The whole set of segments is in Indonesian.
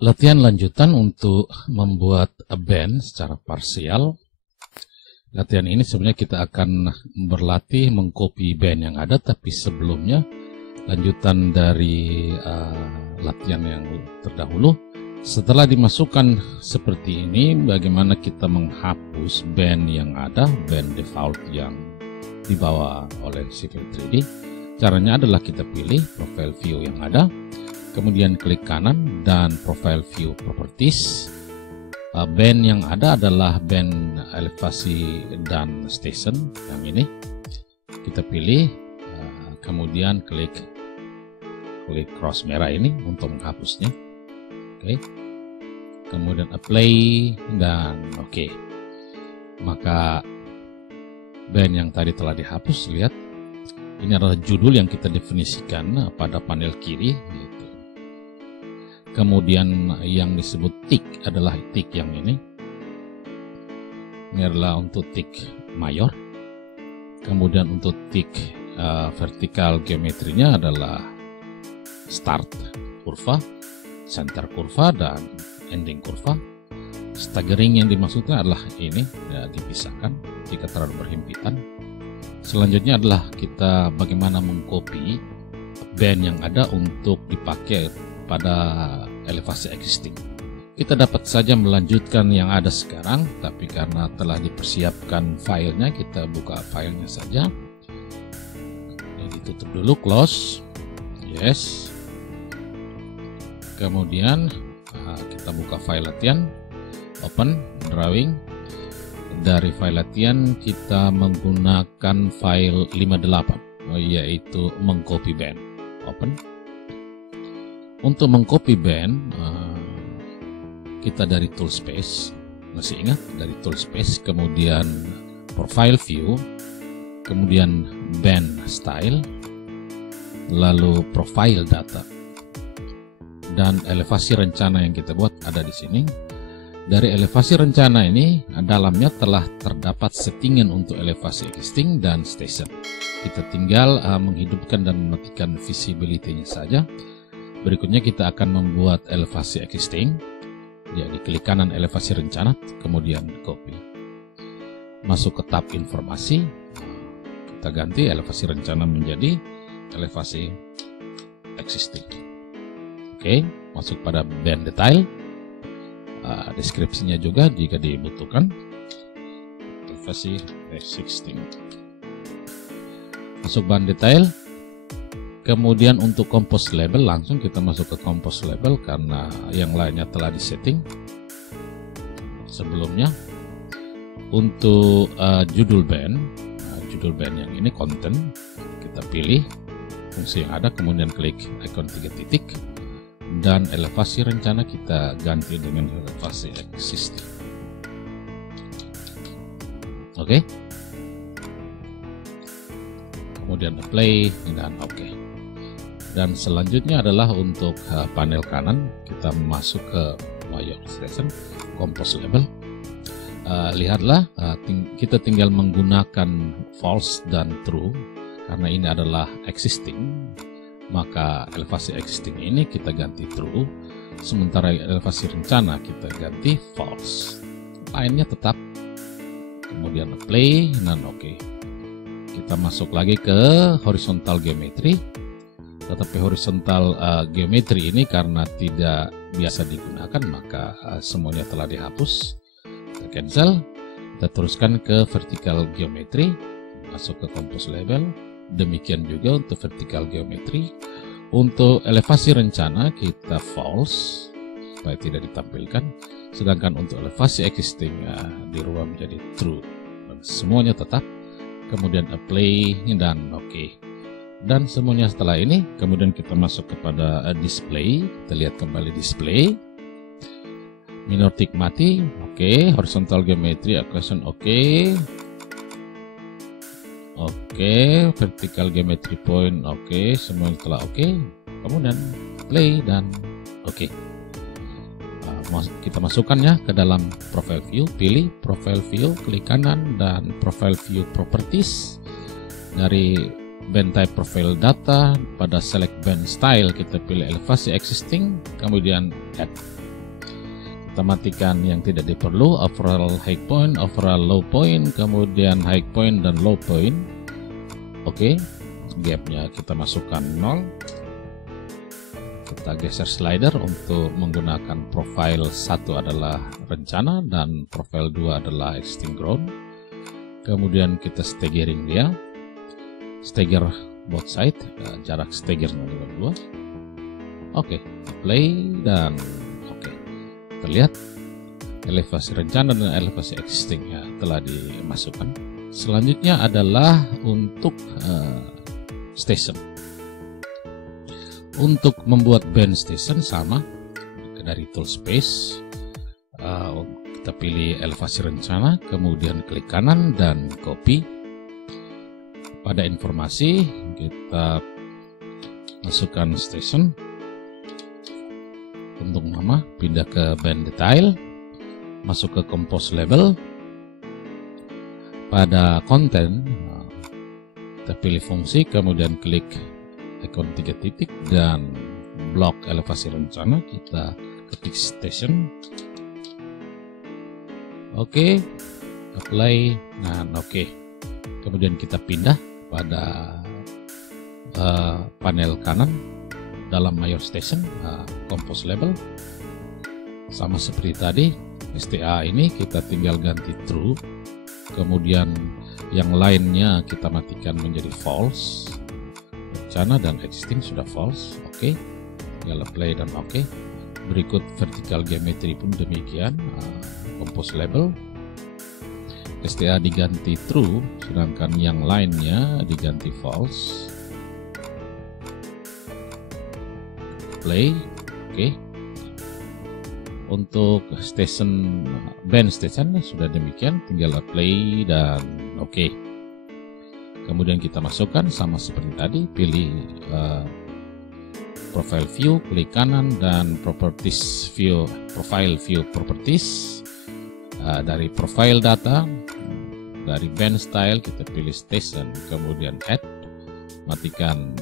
Latihan lanjutan untuk membuat band secara parsial. Latihan ini sebenarnya kita akan berlatih mengcopy band yang ada, tapi sebelumnya lanjutan dari latihan yang terdahulu. Setelah dimasukkan seperti ini, bagaimana kita menghapus band yang ada, band default yang dibawa oleh Civil 3D. Caranya adalah kita pilih profile view yang ada, kemudian klik kanan dan profile view properties. Band yang ada adalah band elevasi dan station yang ini. Kita pilih, kemudian klik cross merah ini untuk menghapusnya. Oke. Kemudian apply dan oke. Maka band yang tadi telah dihapus, lihat. Ini adalah judul yang kita definisikan pada panel kiri. Gitu. Kemudian yang disebut tick adalah tick yang ini. Ini adalah untuk tick mayor. Kemudian untuk tick vertikal geometrinya adalah start kurva, center kurva, dan ending kurva. Staggering yang dimaksudkan adalah ini, ya, dipisahkan jika terlalu berhimpitan. Selanjutnya adalah kita bagaimana mengcopy band yang ada untuk dipakai pada elevasi existing. Kita dapat saja melanjutkan yang ada sekarang, tapi karena telah dipersiapkan filenya, kita buka filenya saja. Ini ditutup dulu, close, yes. Kemudian kita buka file latihan, open, drawing. Dari file latihan kita menggunakan file 58, yaitu mengcopy band. Open. Untuk mengcopy band, kita dari toolspace, masih ingat dari toolspace, kemudian profile view, kemudian band style, lalu profile data, dan elevasi rencana yang kita buat ada di sini. Dari elevasi rencana ini, dalamnya telah terdapat settingan untuk elevasi existing dan station. Kita tinggal menghidupkan dan mematikan visibility-nya saja. Berikutnya kita akan membuat elevasi existing. Jadi klik kanan elevasi rencana, kemudian copy. Masuk ke tab informasi, kita ganti elevasi rencana menjadi elevasi existing. Oke, masuk pada band detail. Deskripsinya juga jika dibutuhkan. Elevasi existing. Masuk band detail. Kemudian untuk compose label, langsung kita masuk ke compose label karena yang lainnya telah disetting sebelumnya. Untuk judul band yang ini content, kita pilih fungsi yang ada, kemudian klik icon 3 titik. Dan elevasi rencana kita ganti dengan elevasi existing. Oke. Kemudian apply dan oke. Dan selanjutnya adalah untuk panel kanan, kita masuk ke layer station, compose label. Lihatlah, kita tinggal menggunakan false dan true karena ini adalah existing. Maka elevasi existing ini kita ganti true, sementara elevasi rencana kita ganti false. Lainnya tetap. Kemudian apply dan oke. Kita masuk lagi ke horizontal geometry. Tetapi horizontal geometry ini karena tidak biasa digunakan, maka semuanya telah dihapus. Kita cancel. Kita teruskan ke vertical geometry. Masuk ke compose label. Demikian juga untuk vertical geometry. Untuk elevasi rencana kita false supaya tidak ditampilkan, sedangkan untuk elevasi existing dirubah menjadi true. Dan semuanya tetap. Kemudian apply dan oke. Dan semuanya setelah ini, kemudian kita masuk kepada display. Kita lihat kembali display. Minor tick mati, oke. Horizontal geometry occlusion oke. Oke, vertical geometry point oke, semuanya telah oke. Kemudian play dan oke. Kita masukkan ya ke dalam profile view, pilih profile view, klik kanan dan profile view properties. Dari band type profile data, pada select band style kita pilih elevasi existing, kemudian add. kita matikan yang tidak diperlu, overall high point, overall low point, kemudian high point dan low point. Oke, gapnya kita masukkan 0. Kita geser slider untuk menggunakan profile 1 adalah rencana dan profile 2 adalah existing ground. Kemudian kita staggering dia, stagger both side, jarak staggernya dua. Oke, play dan oke. Terlihat elevasi rencana dan elevasi existing ya telah dimasukkan. Selanjutnya adalah untuk station. Untuk membuat band station sama dari tool space, kita pilih elevasi rencana, kemudian klik kanan dan copy. Pada informasi kita masukkan station. Untuk nama, pindah ke band detail, masuk ke compose label. Pada konten kita pilih fungsi, kemudian klik ikon 3 titik dan blok elevasi rencana, kita ketik station. Oke, apply dan oke. Kemudian kita pindah pada panel kanan dalam Mayor Station, compose label. Sama seperti tadi, STA ini kita tinggal ganti true, kemudian yang lainnya kita matikan menjadi false. Rencana dan existing sudah false. Oke, tinggal apply dan oke. Berikut vertical geometry pun demikian, compose label. STA diganti true, sedangkan yang lainnya diganti false. Play, oke. Untuk station band station sudah demikian, tinggal play dan oke. Kemudian kita masukkan sama seperti tadi, pilih profile view, klik kanan dan properties view, profile view properties. Dari profile data, dari band style kita pilih station, kemudian add, matikan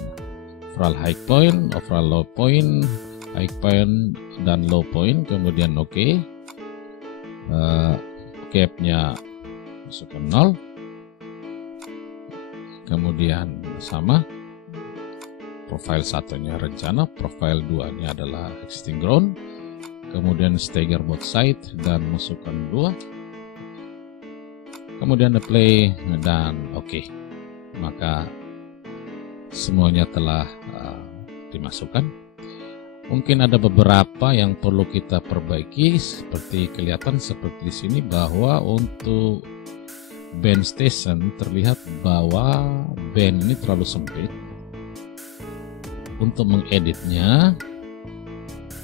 overall high point, overall low point, high point dan low point, kemudian oke. Gapnya masukkan 0, kemudian sama profile satunya rencana, profile 2 nya adalah existing ground, kemudian stagger both side dan masukkan 2, kemudian apply dan oke. Maka semuanya telah dimasukkan. Mungkin ada beberapa yang perlu kita perbaiki, seperti kelihatan seperti di sini bahwa untuk band station terlihat bahwa band ini terlalu sempit. Untuk mengeditnya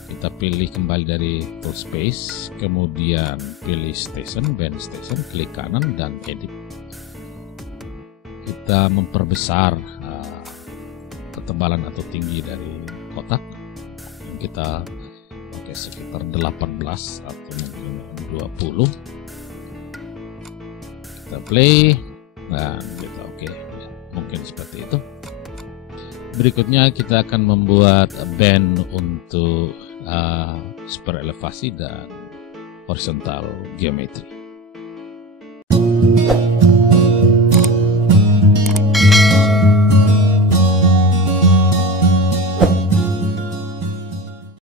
kita pilih kembali dari tool space, kemudian pilih station, band station, klik kanan dan edit. Kita memperbesar ketebalan atau tinggi dari kotak. Kita pakai sekitar 18 atau mungkin 20. Kita play dan kita oke. Mungkin seperti itu. Berikutnya kita akan membuat band untuk super elevasi dan horizontal geometri.